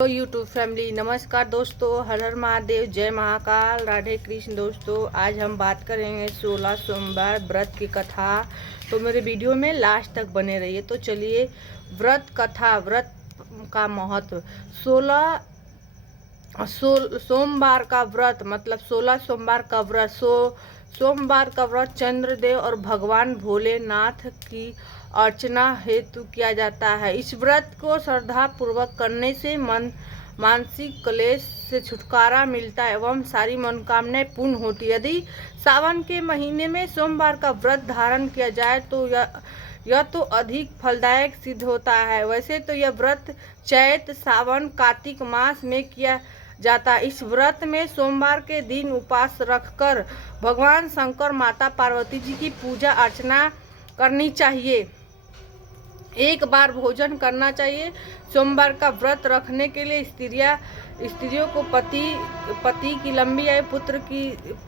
तो YouTube family नमस्कार दोस्तों, हर हर महादेव, जय महाकाल, राधे कृष्ण। दोस्तों आज हम बात करेंगे 16 सोमवार व्रत की कथा। तो मेरे वीडियो में लास्ट तक बने रहिए। तो चलिए व्रत कथा, व्रत का महत्व। 16 सोमवार का व्रत मतलब 16 सोमवार का व्रत। सोमवार का व्रत चंद्रदेव और भगवान भोलेनाथ की अर्चना हेतु किया जाता है। इस व्रत को श्रद्धा पूर्वक करने से मानसिक क्लेश से छुटकारा मिलता है एवं सारी मनोकामनाएं पूर्ण होती है। यदि सावन के महीने में सोमवार का व्रत धारण किया जाए तो यह तो अधिक फलदायक सिद्ध होता है। वैसे तो यह व्रत चैत, सावन, कार्तिक मास में किया जाता। इस व्रत में सोमवार के दिन उपवास रखकर भगवान शंकर, माता पार्वती जी की पूजा अर्चना करनी चाहिए। एक बार भोजन करना चाहिए। सोमवार का व्रत रखने के लिए स्त्रियों को पति की लंबी आयु,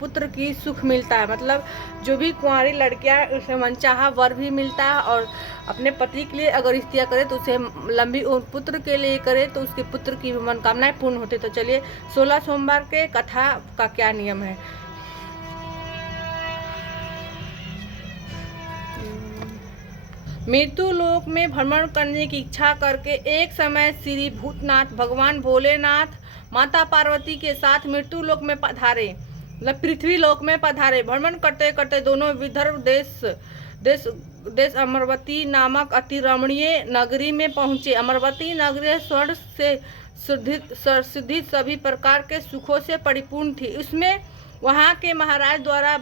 पुत्र की सुख मिलता है। मतलब जो भी कुंवारी लड़कियां, उसे मनचाहा वर भी मिलता है। और अपने पति के लिए अगर स्त्रियां करे तो उसे लंबी, और पुत्र के लिए करे तो उसके पुत्र की मनोकामनाएं पूर्ण होती। तो चलिए 16 सोमवार के कथा का क्या नियम है। मृत्यु लोक में भ्रमण करने की इच्छा करके एक समय श्री भूतनाथ, भगवान भोलेनाथ, माता पार्वती के साथ मृत्यु लोक में पधारे, मतलब पृथ्वी लोक में पधारे। भ्रमण करते करते दोनों विदर्भ देश अमरावती नामक अति रमणीय नगरी में पहुंचे। अमरावती नगरी स्वर्ण से सिद्धित सभी प्रकार के सुखों से परिपूर्ण थी। उसमें वहां के महाराज द्वारा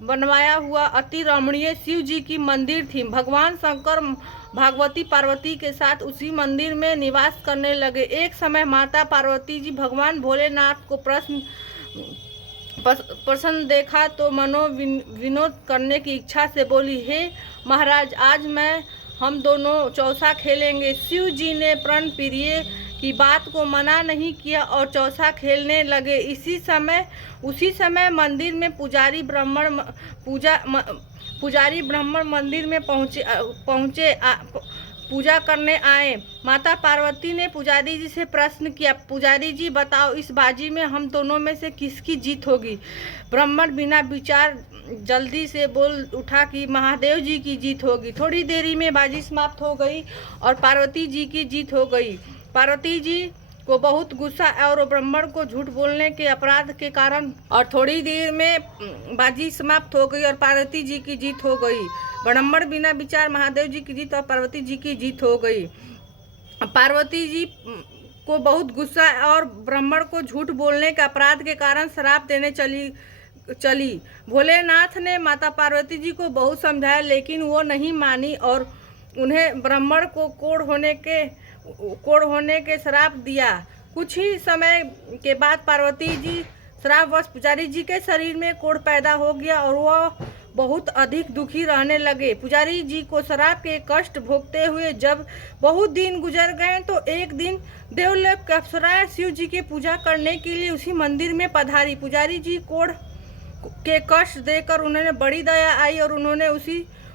बनवाया हुआ अति रमणीय शिव जी की मंदिर थी। भगवान शंकर भगवती पार्वती के साथ उसी मंदिर में निवास करने लगे। एक समय माता पार्वती जी भगवान भोलेनाथ को प्रसन्न देखा तो विनोद करने की इच्छा से बोली, हे महाराज, आज हम दोनों चौसा खेलेंगे। शिव जी ने प्रण प्रिय की बात को मना नहीं किया और चौसा खेलने लगे। उसी समय मंदिर में पुजारी ब्राह्मण मंदिर में पहुंचे पूजा करने आए। माता पार्वती ने पुजारी जी से प्रश्न किया, पुजारी जी बताओ, इस बाजी में हम दोनों में से किसकी जीत होगी। ब्राह्मण बिना विचार जल्दी से बोल उठा कि महादेव जी की जीत होगी। थोड़ी देरी में बाजी समाप्त हो गई और पार्वती जी की जीत हो गई। पार्वती जी को बहुत गुस्सा और ब्राह्मण को झूठ बोलने के अपराध के कारण, और थोड़ी देर में बाजी समाप्त हो गई और पार्वती जी की जीत हो गई। ब्राह्मण बिना विचार महादेव जी की जीत और पार्वती जी की जीत हो गई। पार्वती जी को बहुत गुस्सा और ब्राह्मण को झूठ बोलने के अपराध के कारण श्राप देने चली। भोलेनाथ ने माता पार्वती जी को बहुत समझाया, लेकिन वो नहीं मानी और उन्हें ब्राह्मण को कोढ़ होने के श्राप दिया। कुछ ही समय के बाद पार्वती जी श्रापवश पुजारी जी के शरीर में कोढ़ पैदा हो गया और वह बहुत अधिक दुखी रहने लगे। पुजारी जी को श्राप के कष्ट भोगते हुए जब बहुत दिन गुजर गए तो एक दिन देवलोक की अप्सराएं शिव जी की पूजा करने के लिए उसी मंदिर में पधारी। पुजारी जी कोढ़ के कष्ट देकर उन्हें बड़ी दया आई और उन्होंने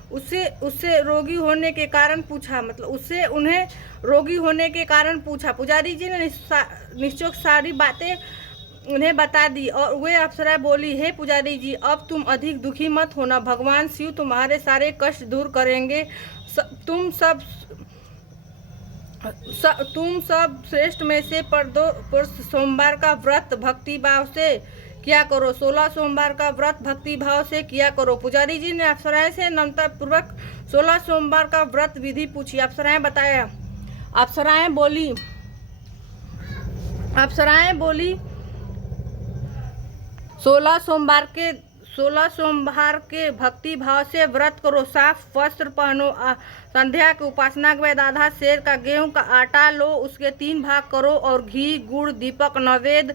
उससे रोगी होने के कारण पूछा, उन्हें रोगी होने के कारण पूछा। पुजारी जी ने निश्चोक सारी बातें उन्हें बता दी और वे अप्सरा बोली, हे पुजारी जी, अब तुम अधिक दुखी मत होना, भगवान शिव तुम्हारे सारे कष्ट दूर करेंगे। तुम सब श्रेष्ठ में से पर सोमवार का व्रत भक्ति भाव से किया करो। 16 सोमवार का व्रत भक्ति भाव से किया करो। पुजारी जी ने अप्सराएं से नम्रता पूर्वक 16 सोमवार का व्रत विधि पूछी। अप्सराएं बोली 16 सोमवार के भक्ति भाव से व्रत करो। साफ वस्त्र पहनो। संध्या की उपासना के बाद आधा सेर का गेहूं का आटा लो, उसके 3 भाग करो और घी, गुड़, दीपक, नैवेद्य,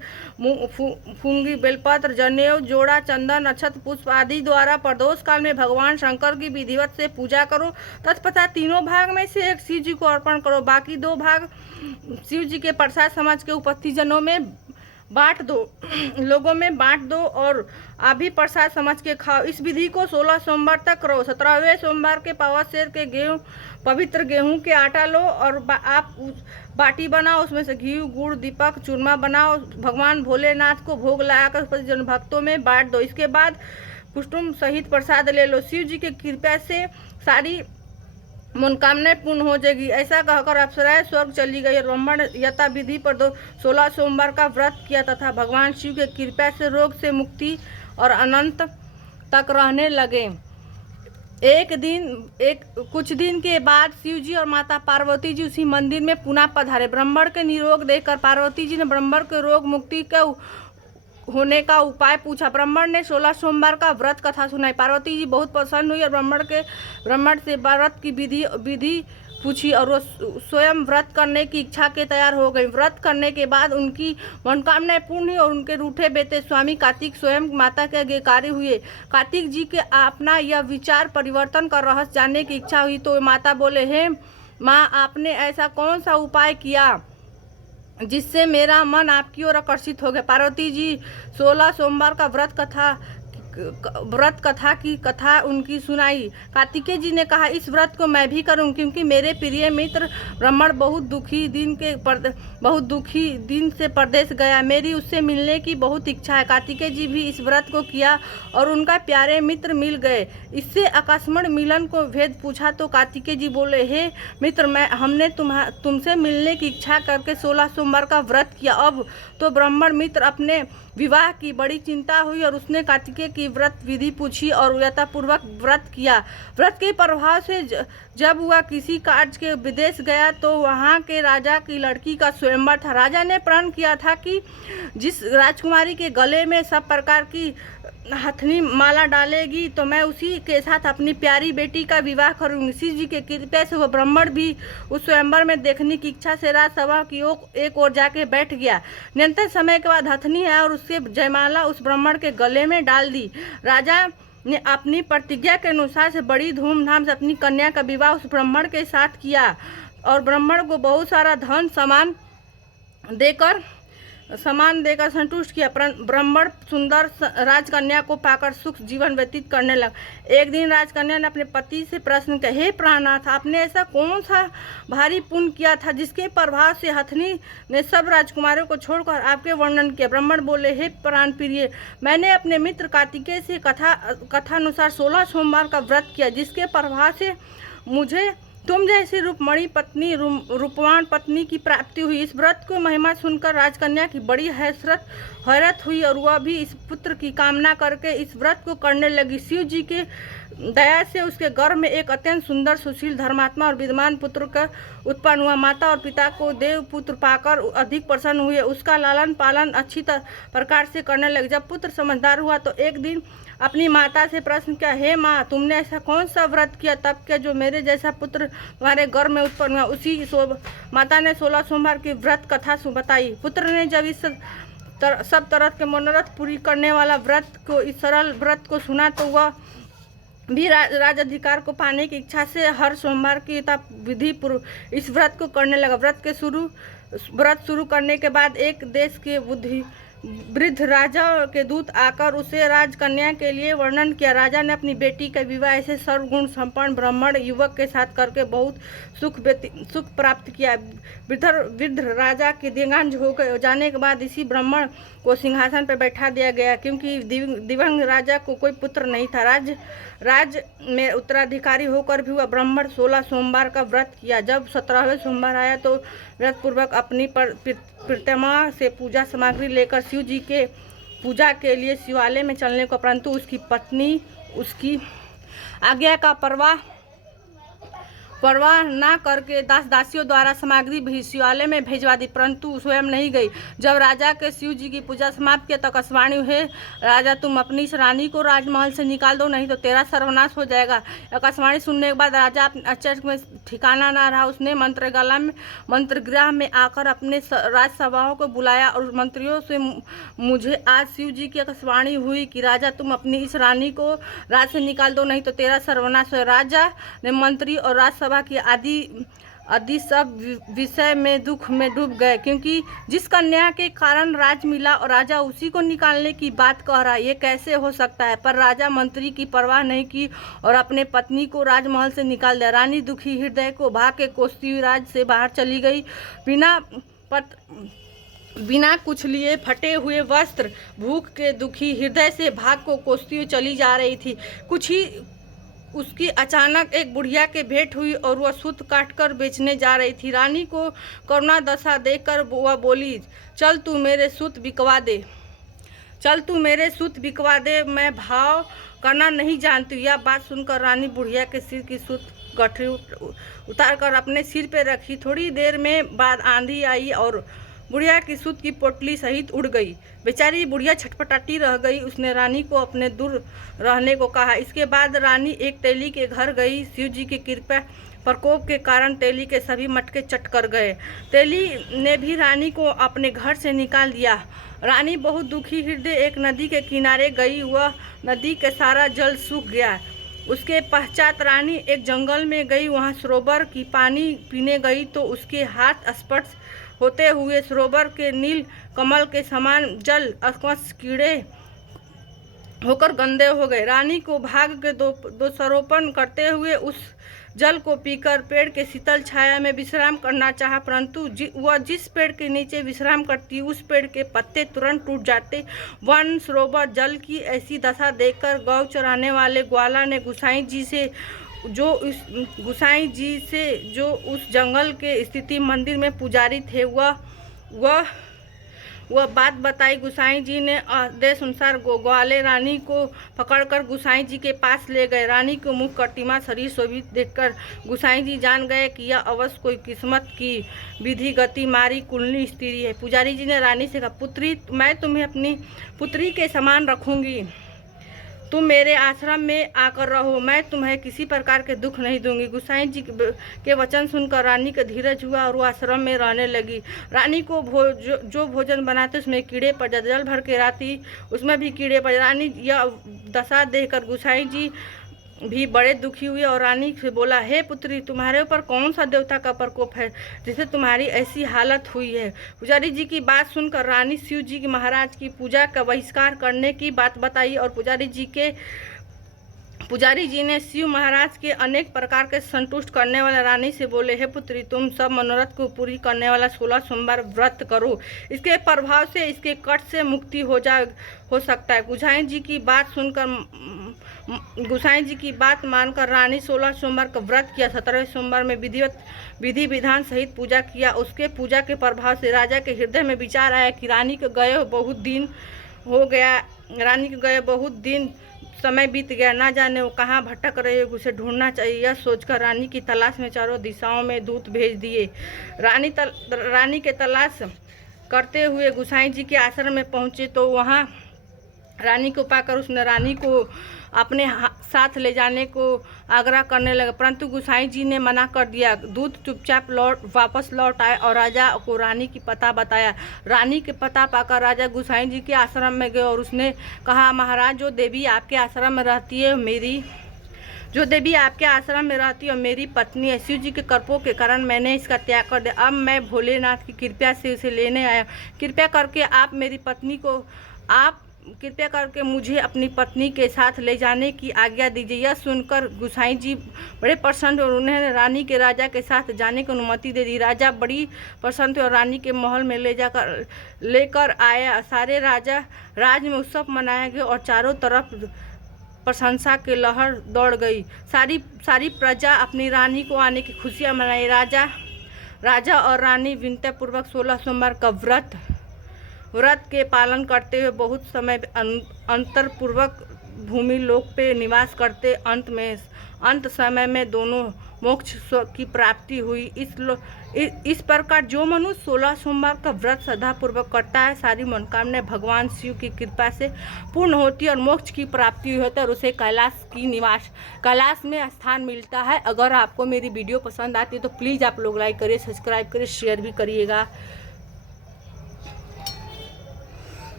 फूंगी, बेलपत्र, जनेऊ, जोड़ा, चंदन, अक्षत, पुष्प आदि द्वारा प्रदोष काल में भगवान शंकर की विधिवत से पूजा करो। तत्पश्चात तीनों भाग में से एक शिव जी को अर्पण करो। बाकी 2 भाग शिव जी के प्रसाद समाज के उपस्थित जनों में बांट दो लोगों में बांट दो और आप भी प्रसाद समझ के खाओ। इस विधि को 16 सोमवार तक करो। 17वें सोमवार के पावा सेर के पवित्र गेहूं के आटा लो और आप बाटी बनाओ, उसमें से घी गुड़ दीपक चूरमा बनाओ, भगवान भोलेनाथ को भोग लगाकर जन भक्तों में बांट दो। इसके बाद कुटुंब सहित प्रसाद ले लो। शिव जी की कृपा से सारी मनोकामनाएं पूर्ण हो जाएगी। ऐसा कहकर अप्सराएं स्वर्ग चली गई और ब्राह्मण यथा विधि पर 16 सोमवार का व्रत किया तथा भगवान शिव के कृपा से रोग से मुक्ति और अनंत तक रहने लगे। कुछ दिन के बाद शिव जी और माता पार्वती जी उसी मंदिर में पुनः पधारे। ब्राह्मण के निरोग देखकर पार्वती जी ने ब्राह्मण के रोग मुक्ति का होने का उपाय पूछा। ब्राह्मण ने 16 सोमवार का व्रत कथा सुनाई। पार्वती जी बहुत प्रसन्न हुई और ब्राह्मण से व्रत की विधि पूछी और वो स्वयं व्रत करने की इच्छा के तैयार हो गई। व्रत करने के बाद उनकी मनोकामनाएं पूर्ण हुई और उनके रूठे बेटे स्वामी कार्तिक स्वयं माता के आज्ञाकारी हुए। कार्तिक जी के अपना यह विचार परिवर्तन का रहस्य जानने की इच्छा हुई तो माता बोले, हे माँ, आपने ऐसा कौन सा उपाय किया जिससे मेरा मन आपकी ओर आकर्षित हो गया। पार्वती जी 16 सोमवार का व्रत कथा की कथा उनकी सुनाई। कार्तिकेय जी ने कहा, इस व्रत को मैं भी करूं क्योंकि मेरे प्रिय मित्र ब्राह्मण बहुत दुखी दिन से परदेश गया। मेरी उससे मिलने की बहुत इच्छा है। कार्तिकेय जी भी इस व्रत को किया और उनका प्यारे मित्र मिल गए। इससे आकस्मिक मिलन को भेद पूछा तो कार्तिकेय जी बोले, हे मित्र, हमने तुमसे मिलने की इच्छा करके 16 सोमवार का व्रत किया। अब तो ब्राह्मण मित्र अपने विवाह की बड़ी चिंता हुई और उसने कार्तिकेय की व्रत विधि पूछी और यथापूर्वक व्रत किया। व्रत के प्रभाव से जब वह किसी कार्य के विदेश गया तो वहाँ के राजा की लड़की का स्वयंवर था। राजा ने प्रण किया था कि जिस राजकुमारी के गले में सब प्रकार की हथनी माला डालेगी तो मैं उसी के साथ अपनी प्यारी बेटी का विवाह करूंगी। शिव जी के कृपा से वह ब्राह्मण भी उस स्वयंवर में देखने की इच्छा से राजसभा की एक ओर जाके बैठ गया। निरंतर समय के बाद हथनी है और उससे जयमाला उस ब्राह्मण के गले में डाल दी। राजा ने अपनी प्रतिज्ञा के अनुसार से बड़ी धूमधाम से अपनी कन्या का विवाह उस ब्राह्मण के साथ किया और ब्राह्मण को बहुत सारा धन सामान देकर संतुष्ट किया। ब्राह्मण सुंदर राजकन्या को पाकर सुख जीवन व्यतीत करने लगा। एक दिन राजकन्या ने अपने पति से प्रश्न किया, हे प्राणनाथ, आपने ऐसा कौन सा भारी पुण्य किया था जिसके प्रभाव से हथनी ने सब राजकुमारों को छोड़कर आपके वर्णन किया। ब्राह्मण बोले, हे प्राण प्रिय, मैंने अपने मित्र कार्तिकेय से कथानुसार 16 सोमवार का व्रत किया जिसके प्रभाव से मुझे तुम जैसी रूपवान पत्नी की प्राप्ति हुई। इस व्रत को महिमा सुनकर राजकन्या की बड़ी हैरत हुई और वह भी इस पुत्र की कामना करके इस व्रत को करने लगी। शिव जी के दया से उसके गर्भ में एक अत्यंत सुंदर, सुशील, धर्मात्मा और विद्वान पुत्र का उत्पन्न हुआ। माता और पिता को देव पुत्र पाकर अधिक प्रसन्न हुए। उसका लालन पालन अच्छी प्रकार से करने लगे। जब पुत्र समझदार हुआ तो एक दिन अपनी माता से प्रश्न किया, हे माँ, तुमने ऐसा कौन सा व्रत किया तब क्या जो मेरे जैसा पुत्र तुम्हारे गर्भ में उत्पन्न हुआ। उसी माता ने 16 सोमवार की व्रत कथा बताई। पुत्र ने जब इस सब तरह के मनोरथ पूरी करने वाला इस सरल व्रत को सुना तो वह भी राज अधिकार को पाने की इच्छा से हर सोमवार की विधि पूर्व इस व्रत को करने लगा। व्रत शुरू करने के बाद एक देश के वृद्ध राजा के दूत आकर उसे राजकन्या के लिए वर्णन किया। राजा ने अपनी बेटी का विवाह ऐसे सर्वगुण संपन्न ब्राह्मण युवक के साथ करके बहुत सुख प्राप्त किया। वृद्ध राजा के देहांत हो जाने के बाद इसी ब्राह्मण को सिंहासन पर बैठा दिया गया क्योंकि दिवंगत राजा को कोई पुत्र नहीं था। राज में उत्तराधिकारी होकर भी वह ब्राह्मण 16 सोमवार का व्रत किया। जब 17वें सोमवार आया तो व्रत पूर्वक अपनी प्रतिमा से पूजा सामग्री लेकर शिव जी के पूजा के लिए शिवालय में चलने को, परंतु उसकी पत्नी उसकी आज्ञा का परवाह न करके दासियों द्वारा सामग्री भी शिवालय में भेजवा दी, परंतु स्वयं नहीं गई। जब राजा के शिव जी की पूजा समाप्त किया तो आकाशवाणी हुई, राजा, तुम अपनी इस रानी को राजमहल से निकाल दो, नहीं तो तेरा सर्वनाश हो जाएगा। आकाशवाणी सुनने के बाद राजा आश्चर्य में ठिकाना ना रहा। उसने मंत्रगृह में आकर अपने राजसभाओं को बुलाया और मंत्रियों से, मुझे आज शिव जी की आकाशवाणी हुई कि राजा, तुम अपनी इस रानी को राज से निकाल दो, नहीं तो तेरा सर्वनाश हो। राजा ने मंत्री और राजसभा की आदि आदि सब विषय में दुख में डूब गए, क्योंकि जिस कन्या के कारण राज मिला और राजा उसी को निकालने की बात कह रहा है, ये कैसे हो सकता है। पर राजा मंत्री की परवाह नहीं की और अपने पत्नी को राजमहल से निकाल दिया। रानी दुखी हृदय को भाग के कोसती हुई राज से बाहर चली गई। बिना कुछ लिए फटे हुए वस्त्र, भूख के दुखी हृदय से भाग को कोसती हुई चली जा रही थी। कुछ ही उसकी अचानक एक बुढ़िया के भेंट हुई और वह सूत काटकर बेचने जा रही थी। रानी को करुणा दशा देखकर वह बोली, चल तू मेरे सूत बिकवा दे, चल तू मेरे सूत बिकवा दे, मैं भाव करना नहीं जानती। यह बात सुनकर रानी बुढ़िया के सिर की सूत गठरी उतार कर अपने सिर पे रखी। थोड़ी देर में बाद आंधी आई और बुढ़िया की सूत की पोटली सहित उड़ गई। बेचारी बुढ़िया छटपटाती रह गई। उसने रानी को अपने दूर रहने को कहा। इसके बाद रानी एक तेली के घर गई। शिव जी की कृपा प्रकोप के कारण तेली के सभी मटके चट कर गए। तेली ने भी रानी को अपने घर से निकाल दिया। रानी बहुत दुखी हृदय एक नदी के किनारे गई। वह नदी के सारा जल सूख गया। उसके पश्चात रानी एक जंगल में गई। वहाँ सरोवर की पानी पीने गई तो उसके हाथ स्पर्श होते हुए सरोवर के नील कमल के समान जल अस्वच्छ कीड़े होकर गंदे हो गए। रानी को भाग के दोषारोपण करते हुए उस जल को पीकर पेड़ के शीतल छाया में विश्राम करना चाहा, परंतु वह जिस पेड़ के नीचे विश्राम करती उस पेड़ के पत्ते तुरंत टूट जाते। वन सरोवर जल की ऐसी दशा देखकर गौ चराने वाले ग्वाला ने गुसाई जी से जो उस जंगल के स्थिति मंदिर में पुजारी थे वह बात बताई। गुसाई जी ने आदेश अनुसार ग्वाले रानी को पकड़कर गुसाई जी के पास ले गए। रानी को मुख कटिमा शरीर शोभित देखकर गुसाई जी जान गए कि यह अवश्य कोई किस्मत की विधि गति मारी कुलनी स्त्री है। पुजारी जी ने रानी से कहा, पुत्री, मैं तुम्हें अपनी पुत्री के समान रखूंगी। तुम मेरे आश्रम में आकर रहो, मैं तुम्हें किसी प्रकार के दुख नहीं दूंगी। गुसाई जी के वचन सुनकर रानी का धीरज हुआ और वो आश्रम में रहने लगी। रानी को जो भोजन बनाते उसमें कीड़े पड़ जाते, जल भर के राती उसमें भी कीड़े पड़। रानी यह दशा देखकर गुसाई जी भी बड़े दुखी हुए और रानी से बोला, हे पुत्री, तुम्हारे ऊपर कौन सा देवता का प्रकोप है जिससे तुम्हारी ऐसी हालत हुई है। पुजारी जी की बात सुनकर रानी शिव जी की महाराज की पूजा का बहिष्कार करने की बात बताई और पुजारी जी ने शिव महाराज के अनेक प्रकार के संतुष्ट करने वाले रानी से बोले, हे पुत्री, तुम सब मनोरथ को पूरी करने वाला 16 सोमवार व्रत करो। इसके प्रभाव से इसके कट से मुक्ति हो सकता है। गुसाई जी की बात मानकर रानी 16 सोमवार का व्रत किया। 17वें सोमवार में विधि विधान सहित पूजा किया। उसके पूजा के प्रभाव से राजा के हृदय में विचार आया कि रानी के गए बहुत दिन समय बीत गया, ना जाने वो कहाँ भटक रहे हो, उसे ढूंढना चाहिए। यह सोचकर रानी की तलाश में चारों दिशाओं में दूत भेज दिए। रानी के तलाश करते हुए गुसाई जी के आश्रम में पहुँचे तो वहाँ रानी को पाकर उसने रानी को अपने साथ ले जाने को आग्रह करने लगा, परंतु गुसाई जी ने मना कर दिया। दूत चुपचाप वापस लौट आए और राजा को रानी की पता बताया। रानी के पता पाकर राजा गुसाई जी के आश्रम में गए और उसने कहा, महाराज, जो देवी आपके आश्रम में रहती है मेरी पत्नी है। शिव जी के कृपा के कारण मैंने इसका त्याग कर दिया। अब मैं भोलेनाथ की कृपा से उसे लेने आया। कृपया करके मुझे अपनी पत्नी के साथ ले जाने की आज्ञा दीजिए। यह सुनकर गुसाई जी बड़े प्रसन्न और उन्हें रानी के राजा के साथ जाने की अनुमति दे दी। राजा बड़ी प्रसन्न थे और रानी के महल में लेकर आया। सारे राज में उत्सव मनाया गया और चारों तरफ प्रशंसा के लहर दौड़ गई। सारी प्रजा अपनी रानी को आने की खुशियाँ मनाई। राजा और रानी विनम्रपूर्वक 16 सोमवार का व्रत के पालन करते हुए बहुत समय अंतरपूर्वक भूमि लोक पे निवास करते। अंत समय में दोनों मोक्ष की प्राप्ति हुई। इस प्रकार जो मनुष्य 16 सोमवार का व्रत श्रद्धापूर्वक करता है, सारी मनोकामनाएं भगवान शिव की कृपा से पूर्ण होती है और मोक्ष की प्राप्ति होती है और उसे कैलाश में स्थान मिलता है। अगर आपको मेरी वीडियो पसंद आती है तो प्लीज़ आप लोग लाइक करिए, सब्सक्राइब करिए, शेयर भी करिएगा।